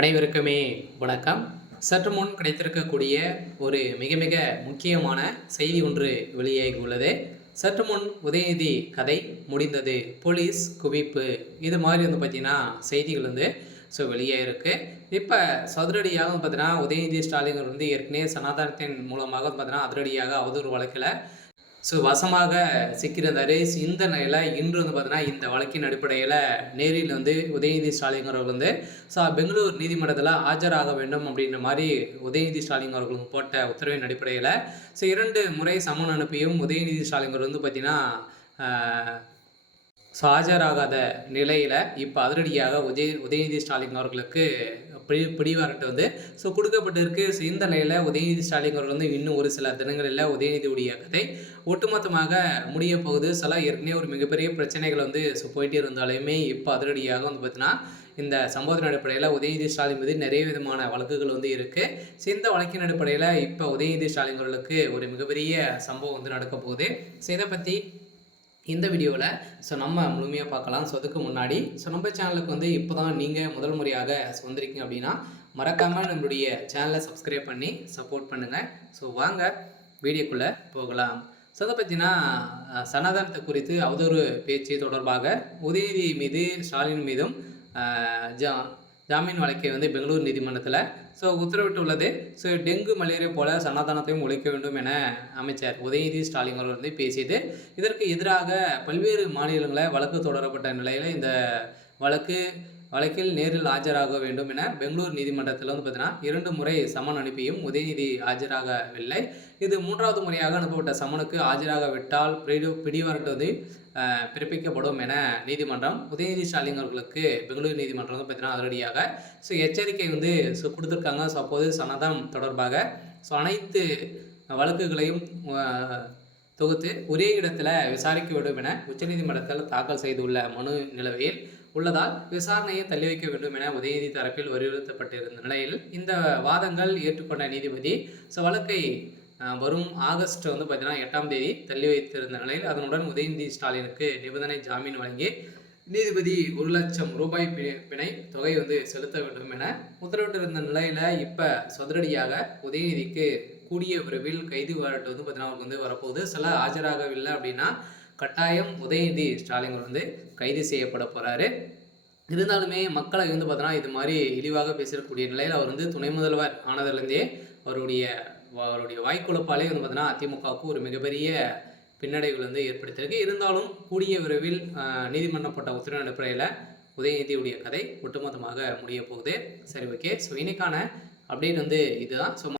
அனைவருக்குமே வணக்கம். சற்று முன் கிடைத்திருக்கக்கூடிய ஒரு மிக மிக முக்கியமான செய்தி ஒன்று வெளியாகி உள்ளது. சற்று முன் உதயநிதி கதை முடிந்தது, போலீஸ் குவிப்பு, இது மாதிரி பார்த்தீங்கன்னா செய்திகள் வெளியாயிருக்கு. இப்போ சதுரடியாக பார்த்தீங்கன்னா உதயநிதி ஸ்டாலின் ஏற்கனவே சனாதனத்தின் மூலமாக பார்த்தீங்கன்னா அதிரடியாக அவதூறு வழக்கில் வசமாக சிக்கியிருந்தார். இந்த நிலையில் இன்று பார்த்தீங்கன்னா இந்த வழக்கின் அடிப்படையில் நேரில் உதயநிதி ஸ்டாலின் அவர்கள் பெங்களூர் நீதிமன்றத்தில் ஆஜராக வேண்டும் அப்படின்ற மாதிரி உதயநிதி ஸ்டாலின் அவர்களுக்கு போட்ட உத்தரவின் அடிப்படையில் 2 முறை சமன் அனுப்பியும் உதயநிதி ஸ்டாலின் அவர்கள் பார்த்தீங்கன்னா ஆஜராகாத நிலையில் இப்போ அதிரடியாக உதயநிதி ஸ்டாலின் அவர்களுக்கு பிடிவாரட்டு கொடுக்கப்பட்டிருக்கு. இந்த நிலையில் உதயநிதி ஸ்டாலின் அவர்கள் இன்னும் ஒரு சில தினங்களில் உதயநிதியுடைய கதை ஒட்டுமொத்தமாக முடிய போகுது. ஏற்கனவே ஒரு மிகப்பெரிய பிரச்சனைகள் போயிட்டு இருந்தாலுமே இப்போ அதிரடியாக பார்த்தீங்கன்னா இந்த சம்பவத்தின் அடிப்படையில் உதயநிதி ஸ்டாலின் மீது நிறைய விதமான வழக்குகள் இருக்குது. இந்த வழக்கின் அடிப்படையில் இப்போ உதயநிதி ஸ்டாலின் அவர்களுக்கு ஒரு மிகப்பெரிய சம்பவம் நடக்க போகுது. இதை பற்றி இந்த வீடியோவில் நம்ம முழுமையாக பார்க்கலாம். அதுக்கு முன்னாடி நம்ம சேனலுக்கு இப்போ தான் நீங்கள் முதல் முறையாக வந்திருக்கீங்க அப்படின்னா மறக்காமல் நம்மளுடைய சேனலை சப்ஸ்கிரைப் பண்ணி சப்போர்ட் பண்ணுங்கள். வாங்க வீடியோக்குள்ளே போகலாம். அதை பற்றினா சனாதனத்தை குறித்து அவதூறு பேச்சு தொடர்பாக உதயநிதி மீது ஸ்டாலின் மீதும் ஜாமீன் வழக்கை பெங்களூர் நீதிமன்றத்தில் உத்தரவிட்டுள்ளது. டெங்கு மலேரியா போல சனாதனத்தையும் ஒழிக்க வேண்டும் என அமைச்சர் உதயநிதி ஸ்டாலின் அவர்கள் பேசியது. இதற்கு எதிராக பல்வேறு மாநிலங்களில் வழக்கு தொடரப்பட்ட நிலையில் இந்த வழக்கில் நேரில் ஆஜராக வேண்டும் என பெங்களூர் நீதிமன்றத்தில் பார்த்தீங்கன்னா 2 முறை சமன் அனுப்பியும் உதயநிதி ஆஜராகவில்லை. இது 3வது முறையாக அனுப்பப்பட்ட சமனுக்கு ஆஜராகவிட்டால் பிடிவாரட்டு பிறப்பிக்கப்படும் என நீதிமன்றம் உதயநிதி ஸ்டாலின் அவர்களுக்கு பெங்களூர் நீதிமன்றம் பார்த்தீங்கன்னா அதிரடியாக எச்சரிக்கை கொடுத்துருக்காங்க. அப்போது சனாதனம் தொடர்பாக அனைத்து வழக்குகளையும் தொகுத்து ஒரே இடத்துல விசாரிக்க வேண்டும் என உச்சநீதிமன்றத்தில் தாக்கல் செய்துள்ள மனு நிலவையில் உள்ளதால் விசாரணையை தள்ளி வைக்க வேண்டும் என உதயநிதி தரப்பில் வலியுறுத்தப்பட்டிருந்த நிலையில் இந்த வாதங்கள் ஏற்றுக்கொண்ட நீதிபதி வழக்கை வரும் ஆகஸ்ட் பார்த்தீங்கன்னா 8ஆம் தேதி தள்ளி வைத்திருந்த நிலையில் அதனுடன் உதயநிதி ஸ்டாலினுக்கு நிபந்தனை ஜாமீன் வழங்கி நீதிபதி 1 லட்சம் ரூபாய் பிணை தொகை செலுத்த வேண்டும் என உத்தரவிட்டிருந்த நிலையில் இப்போ சதுரடியாக உதயநிதிக்கு கூடிய விரைவில் கைது வாரட்டு பார்த்தீங்கன்னா அவருக்கு வரப்போகுது. ஆஜராகவில்லை அப்படின்னா கட்டாயம் உதயநிதி ஸ்டாலின் கைது செய்யப்பட போகிறாரு. இருந்தாலுமே மக்களை பார்த்தீங்கன்னா இது மாதிரி இழிவாக பேசக்கூடிய நிலையில் அவர் துணை முதல்வர் ஆனதுலேருந்தே அவருடைய வாய்க்குழப்பாலே பார்த்தீங்கன்னா அதிமுகவுக்கு ஒரு மிகப்பெரிய பின்னடைவுகள் ஏற்படுத்தியிருக்கு. இருந்தாலும் கூடிய விரைவில் நீதிமன்றம் போட்ட உத்தரவின் அடிப்படையில் உதயநிதியுடைய கதை ஒட்டுமொத்தமாக முடிய போகுது. சரி, ஓகே. இன்னைக்கான அப்டேட் இதுதான்.